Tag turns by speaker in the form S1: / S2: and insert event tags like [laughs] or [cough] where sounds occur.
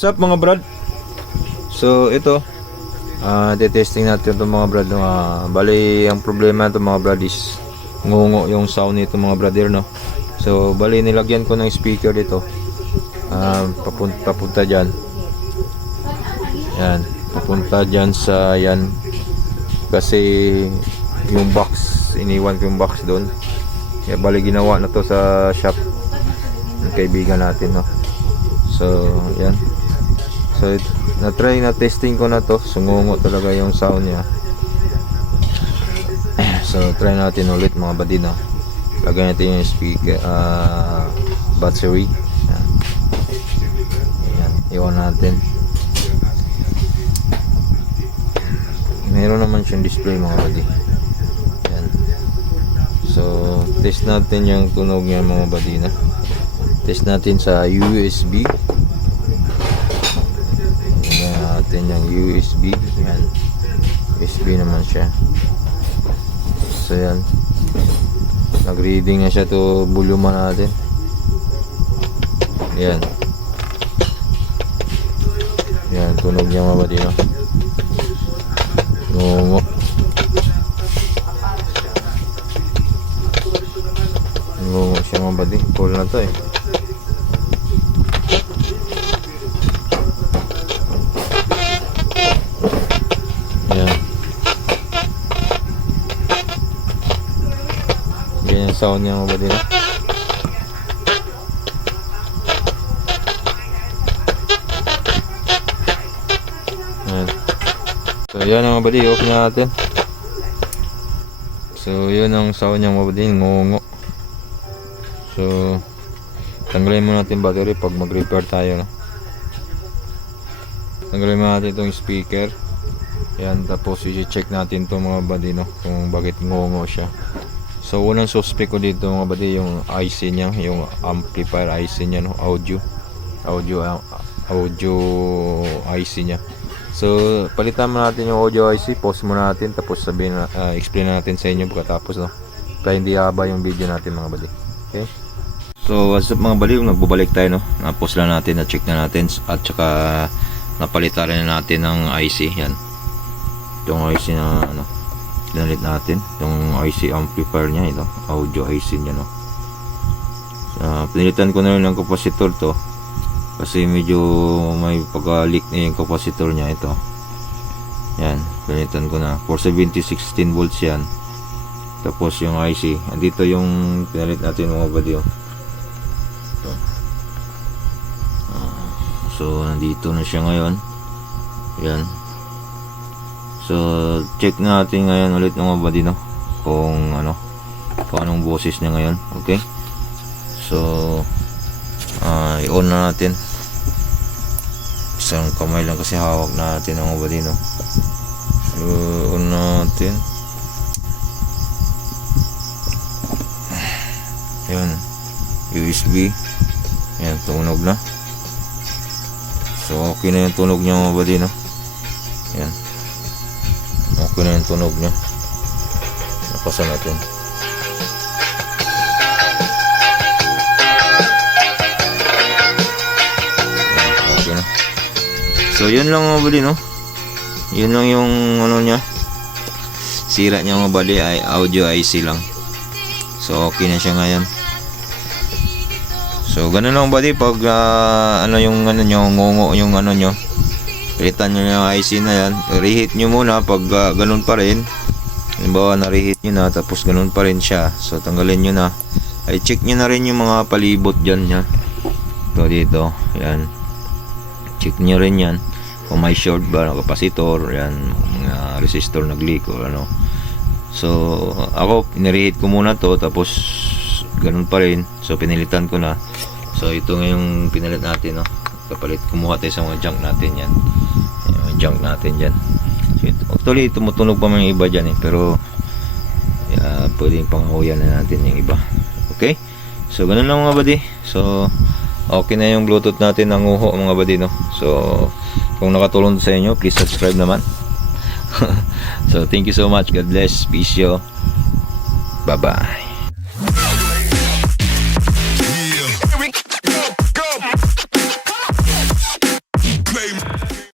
S1: What's up mga brad? So ito, ah testing natin itong mga brad. Ah, bali, ang problema nito mga brad is ngungo yung sound nito mga brother no. So bali nilagyan ko ng speaker dito. Ah, papunta, papunta dyan. Yan, papunta dyan sa yan. Kasi yung box, iniwan ko yung box doon. Kaya bali ginawa na to sa shop ng kaibigan natin no. So, yan. So, na-try na testing ko na to. Sumungo talaga yung sound niya. [clears throat] So, try natin ulit mga badino. Lagyan natin yung speaker, ah, battery. Yan. Yan. Iwan natin. Meron naman siyang display mga badi. Yan. So, test natin yung tunog niya mga badi na. Test natin sa USB. Natin yung USB. Yan. USB naman siya. So yan. Nag-reading na siya to volume natin. Yan. Yan, tunog niya mabadi no. Ngungo. Ngungo siya mabadi. Cool na to eh. Yung sound niya. Yan. So yan ang mabadi, open na natin. So yun ang sound niya mabadi, ngungo. So tanggalin muna natin battery pag mag-repair tayo. No? Tanggalin muna natin itong speaker. Yan, tapos i-check natin itong mga body no, kung bakit ngongo siya. So unang suspect ko dito mga body yung IC niya, yung amplifier IC niya no, audio. Audio uh, audio IC niya. So palitan mo natin yung audio IC, pause muna natin tapos sabihin na uh, explain na natin sa inyo pagkatapos no. Kaya hindi haba yung video natin mga body. Okay? So what's up mga baliw, nagbabalik tayo no. Na-pause lang natin, na-check na natin at saka napalitan rin natin ng IC yan itong IC na ano pinalit natin yung IC amplifier niya ito audio IC niya no? So, pinilitan ko na rin ng capacitor to kasi medyo may pagka leak na yung capacitor niya ito. Yan pinilitan ko na. 470 16 volts yan. Tapos yung IC andito yung pinalit natin mga buddy oh. Ito. Ah, so nandito na siya ngayon. Yan So, check natin ngayon ulit ng mga body, no? Kung ano, kung anong boses niya ngayon. Okay? So, ah i-on na natin. Isang kamay lang kasi hawak natin ng mga body, no? So, on natin. Yan. USB. Yan, tunog na. So, okay na yung tunog niya mga body, no? Yan. Okay na yung tunog niya. Nakasan natin. Okay na. So, yun lang mga bali, no? Yun lang yung ano niya. Sira niya mga bali ay audio IC lang. So, okay na siya ngayon. So, ganun lang bali pag ah, ano yung ano nyo, ngungo yung ano nyo. Pilitan nyo yung IC na yan. Reheat nyo muna pag ah, ganun pa rin. Halimbawa na-reheat nyo na tapos ganun pa rin siya. So tanggalin nyo na. Ay check nyo na rin yung mga palibot dyan niya. Ito dito. Yan. Check nyo rin yan. Kung may short ba na kapasitor. Yan. Mga resistor nag-leak or ano. So ako pinireheat ko muna to tapos ganun pa rin. So pinilitan ko na. So ito ngayong pinalit natin no kapalit kumuha tayo sa mga junk natin yan. Yung mga junk natin dyan. So, actually tumutunog pa mga iba dyan eh pero uh, pwedeng panghuyan na natin yung iba. Okay? So ganun lang mga buddy. So okay na yung bluetooth natin ng uho mga buddy no? So kung nakatulong sa inyo please subscribe naman. [laughs] So thank you so much. God bless. Peace yo. Bye bye